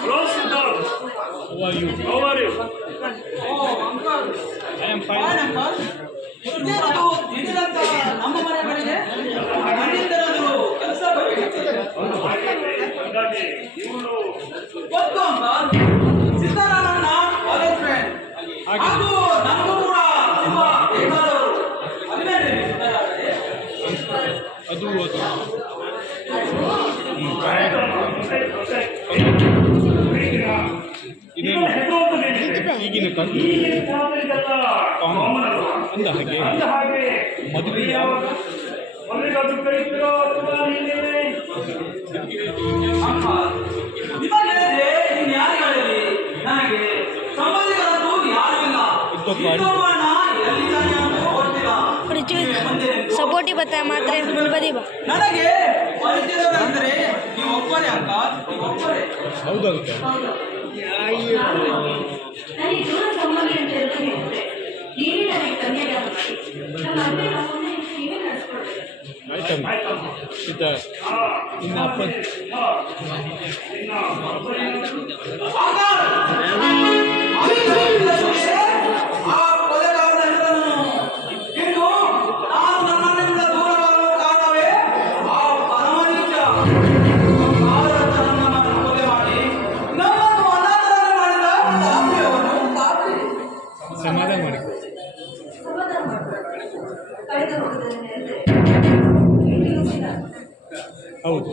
Hello, Siddharth. How are you? How are you? Oh, uncle. I am Fine, fine. uncle. ಇದೇನದು ದಿಢೀರಂತ ನಮ್ಮ ಮನೆ ಕಡೆಗೆ ಮನೆಯಿಂದಲೂ ಕೆಲಸ ಹಾಗಾಗಿ ಇವರು ಗೊತ್ತು ಅಂಕಲ್. ಸಿದ್ದರಾಮಣ್ಣ ಕಾಲೇಜ್ ಫ್ರೆಂಡ್ ಹಾಗೂ ನಮಗೂ ಕೂಡ ತುಂಬಾ ಬೇಕಾದವರು. ಅಲ್ವೇನ್ರಿ ಸಿದ್ದರಾಮಣ್ಣ? ಅದು ಇದೇನು ಈಗಿನ ಅಂದ ಹಾಗೆ ಮದುವೆ ನಿಮಗೆ ಇನ್ಯಾರಿಗಳಲ್ಲಿ ನನಗೆ ಸಂಬಂಧಿಕರಂತೂ ಯಾರೂ ಇಲ್ಲ. ಸಿದ್ದರಾಮಣ್ಣ ಎಲ್ಲಿದ್ದಾನೆ ಅಂತ ಗೊತ್ತಿಲ್ಲ. ಸಪೋರ್ಟಿವ್ ಬತ್ತ ಮಾತ್ರ ಮುನ್ಬದಿ ಬಾ ನನಗೆ ಪರಿಚಯದವರೆಂದರೆ ನೀವು ಒಬ್ಬರೇ ಅಕ್ಕ, ನೀವು ಒಬ್ಬರೇ. ಹೌದಂತ ನನಗೆ ದೂರ ಸಂಬಂಧಿ ಅಂತ ಹೇಳ್ತಾರೆ. ನೀವೇ ನನಗೆ ಕನ್ಯಾದಾನ ಮಾಡಿ ನಮ್ಮ ಅತ್ತೆ ನಮ್ಮನ್ನ ನೀವೇ ನಡೆಸ್ಕೊಡ್ಬೇಕು. ಆಯ್ತಮ್ಮ ಇದ್ದ ಇನ್ನು ಅಪ್ಪ ಆ ಕೊಲೆಗಾರನ ಹೆಸರನ್ನು ಇನ್ನು ನಾನು ನನ್ನಿಂದ ದೂರವಾಗಲು ಕಾರಣವೇ ಆ ಪರಮನಿತ್ಯ ನಮ್ಮನ್ನು ಕೊಲೆ ಮಾಡಿ ನಮ್ಮನ್ನು ಅನಾಥರನ್ನು ಮಾಡಿದ ಪಾಪಿಯವನು ಪಾಪಿ. ಸಮಾಧಾನ ಮಾಡಿ ಸಮಾಧಾನ ಮಾಡ್ಬೇಕು. ಕಳೆದು ಹೋಗುವುದನ್ನು ಹೇಳಿದ್ರೆ ಹೌದು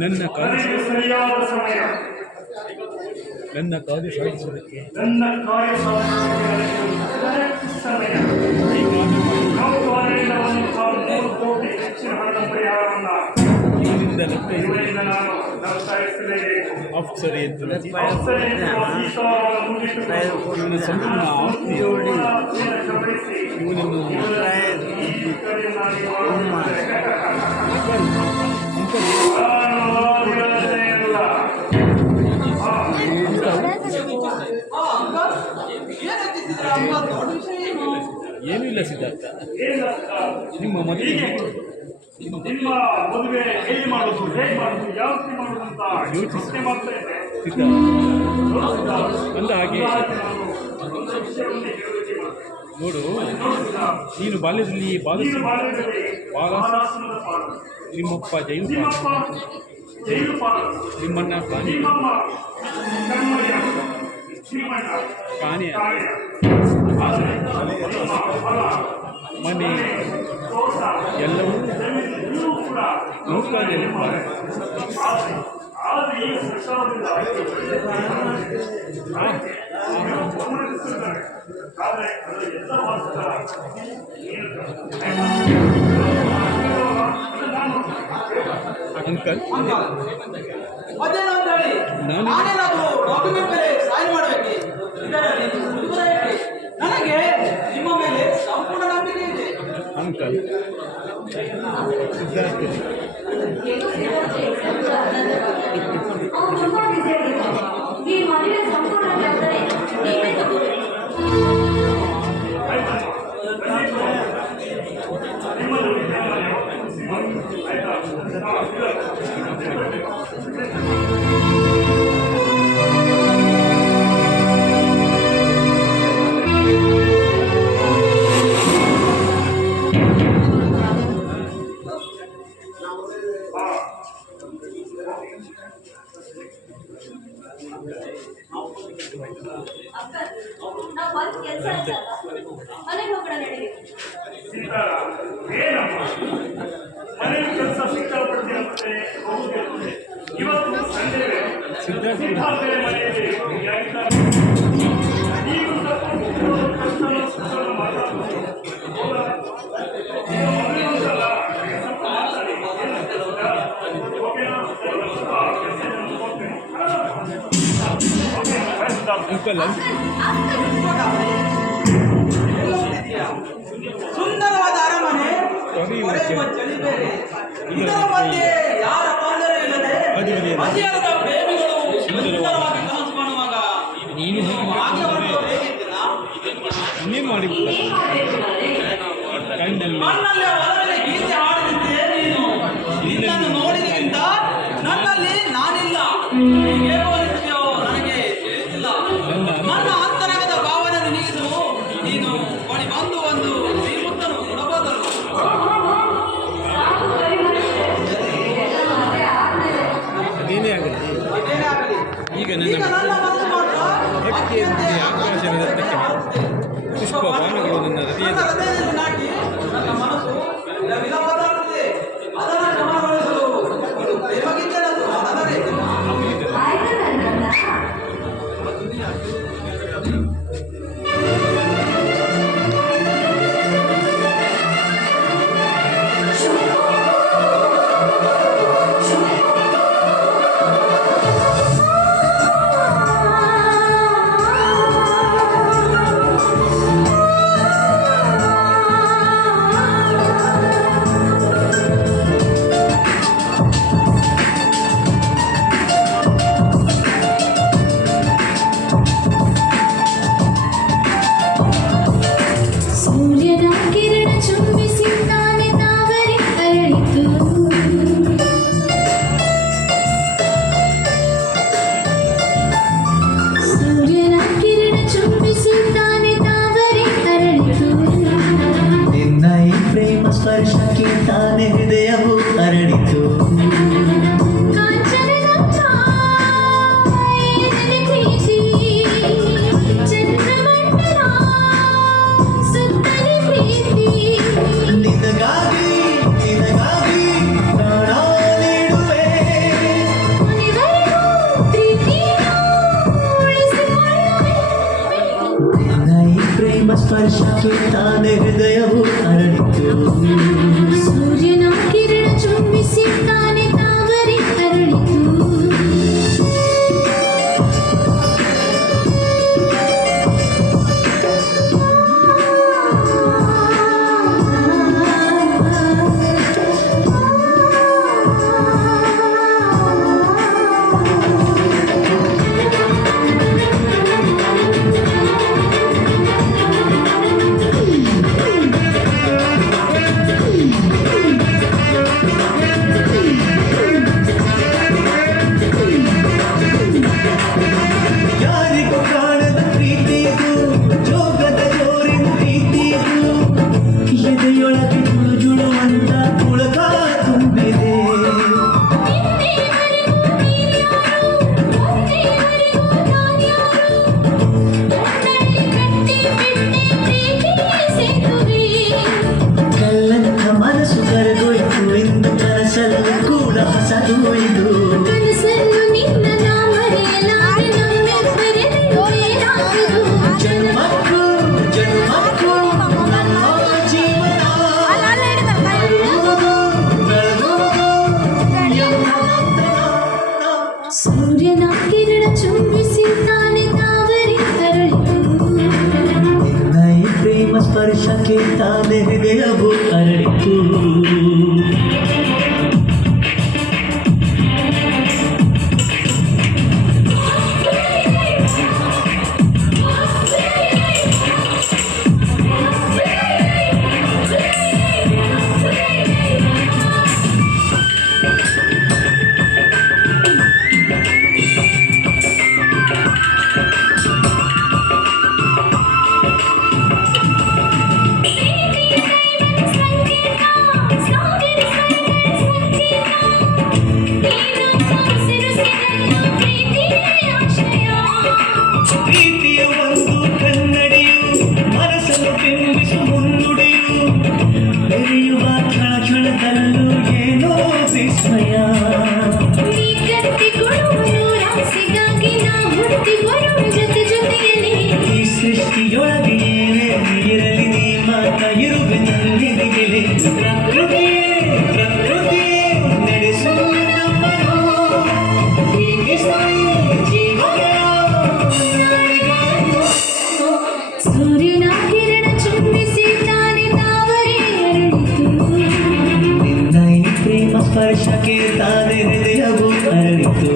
ನನ್ನ ಕಾರ್ಯ ಸರಿಯಾದ ಸಮಯ ನನ್ನ ಕಾರ್ಯ ಸಾಧಿಸೋದಕ್ಕೆ ನನ್ನ ಕಾರ್ಯ ಸಮಯ ನಾವು ಕಾರ್ಯವನ್ನು ಕೋಟಿ ಹೆಚ್ಚಿನ ಹಣದ ಪರಿಹಾರವನ್ನ ಇವನಿಂದ ಲಭ್ಯ ಇವರಿಂದ ನಾನು ಸಾಯಿಸಲೇಬೇಕು. ಅಪ್ಸರಿ ಅಂತ ಇವನ ಸಂಪೂರ್ಣ ಆಸ್ತಿಯೋಡಿ ಇವನನ್ನು ಏನೂ ಇಲ್ಲ ಸಿದ್ಧಾರ್ಥ ನಿಮ್ಮ ಮದುವೆ ನಿಮ್ಮ ಮದುವೆ ಹೇಗೆ ಮಾಡುವುದು, ಹೇಗೆ ಮಾಡುವುದು, ಯಾವ ರೀತಿ ಮಾಡುವುದು ಅಂತ ಯೋಚನೆ ಮಾಡ್ತಾ ಇದ್ದೆ. ಅಂದ ಹಾಗೆ ನೋಡು, ನೀನು ಬಾಲ್ಯದಲ್ಲಿ ನಿಮ್ಮಪ್ಪ ಜೈಲು ನಿಮ್ಮನ್ನ ಕಾಣೆ ಮನೆ ಎಲ್ಲವೂ ನೌಕಾದಲ್ಲಿ ಅಂಕಲ್ ಅದೇನು ಅಂತ ಹೇಳಿ ನಾನೇನಾದರೂ ಡಾಕ್ಯುಮೆಂಟ್ ಮೇಲೆ ಸೈನ್ ಮಾಡಬೇಕು. ಇದರಲ್ಲಿ ಮುಜುಗರ ಇದೆ. ನನಗೆ ನಿಮ್ಮ ಮೇಲೆ ಸಂಪೂರ್ಣ ನಂಬಿಕೆ ಇದೆ. ಅಂಕಲ್ ಸಿದ್ಧಾರ್ಥ ಈ ಮದುವೆ ಸಂಪೂರ್ಣ ಜವಾಬ್ದಾರಿ ನೀವೇ ತಗೋಬೇಕು. ನಾವು ಒಂದು ಕೆಲಸ ಮನೆಗೆ ಹೋಗೋಣ ನಡೀಲಿ. ಮನೆಯ ಕೆಲಸ ಸಿಕ್ಕಾಪಟ್ಟೆ ಅಂತೆ ಹೋಗುತ್ತಿರುತ್ತದೆ. ಇವತ್ತು ಸಂಜೆ ಸಿದ್ಧಾರ್ಥ ಮನೆಯಲ್ಲಿ ಸುಂದರವಾದ ಅರಮನೆ, ಹೊರೆಯುವ ಚಳಿ ಬೇರೆ. ಇದರ ಮಧ್ಯೆ ಯಾರ ತೊಂದರೆ ಇಲ್ಲದೆ ಹಸಿಯಾದ ಪ್ರೇಮಿಗಳು ಸುಂದರವಾಗಿ ಕನಸು ಕಾಣುವಾಗ ಇನ್ನೇನು ಮಾಡಿಬಿಟ್ಟ ಕಣ್ಣಲ್ಲೇ ಒಳಗಡೆ ಗೀತೆ ಹಾಡುತ್ತಿದ್ದೆ ನೀನು. ಕನಸಲ್ಲೂ ಕೂಡ ಹೊಸದು ಇದು ಕನಸನ್ನು ನಿನ್ನ ನಾ ಮರೆಯಲಾರೆ ನಮ್ಮೆಬ್ಬರದು ಏನಾಗದು ಜನ್ಮಕ್ಕೂ ಜನ್ಮಕ್ಕೂ ನಮ್ಮ ಜೀವನ ಬೆಳೆಯುವುದು, ಬೆಳೆಯುವುದು ಎಲ್ಲ ಒಂದನ. ಸೂರ್ಯನ ಕಿರಣ ಚುಂಬಿಸಿ ತಾನೆ ತಾವರೆ ಅರಳಿತು ನಿನ್ನ ಈ ಪ್ರೇಮ ಸ್ಪರ್ಶಕ್ಕೆ ತಾನೇ ಹೃದಯವು ಅರಳಿತು ಪ್ರೀತಿಯ ಒಂದು ಕನ್ನಡಿಯು ಮನಸ್ಸನ್ನು ಬಿಂಬಿಸು ಮುನ್ನುಡಿಯು ಬೆರೆಯುವ ಕ್ಷಣ ಕ್ಷಣದಲ್ಲೂ ಏನೋ ವಿಸ್ಮಯ ಈ ಸೃಷ್ಟಿಯೊಳಗೆ ಏನೇ ಇರಲಿ ನೀ ಮಾತ್ರ ಇರುವೆ ನನ್ನಿದಿಗೆಲೆ ಪ್ರಕೃತಿಯೇ ಪ್ರಕೃತಿಯೇ ನಡೆಸು ನಮ್ಮನ್ನು ಪ್ರೀತಿಸು ಜೀವನ ನಾಡಿಗಳನ್ನು. ಸೂರ್ಯನ ಕಿರಣ ಚುಂಬಿಸಿ ತಾನೆ ತಾವರೆ ಅರಳಿತು ನಿನ್ನ ಈ ಪ್ರೇಮ ಸ್ಪರ್ಶಕ್ಕೆ ತಾನೇ ಹೃದಯವು ಅರಳಿತು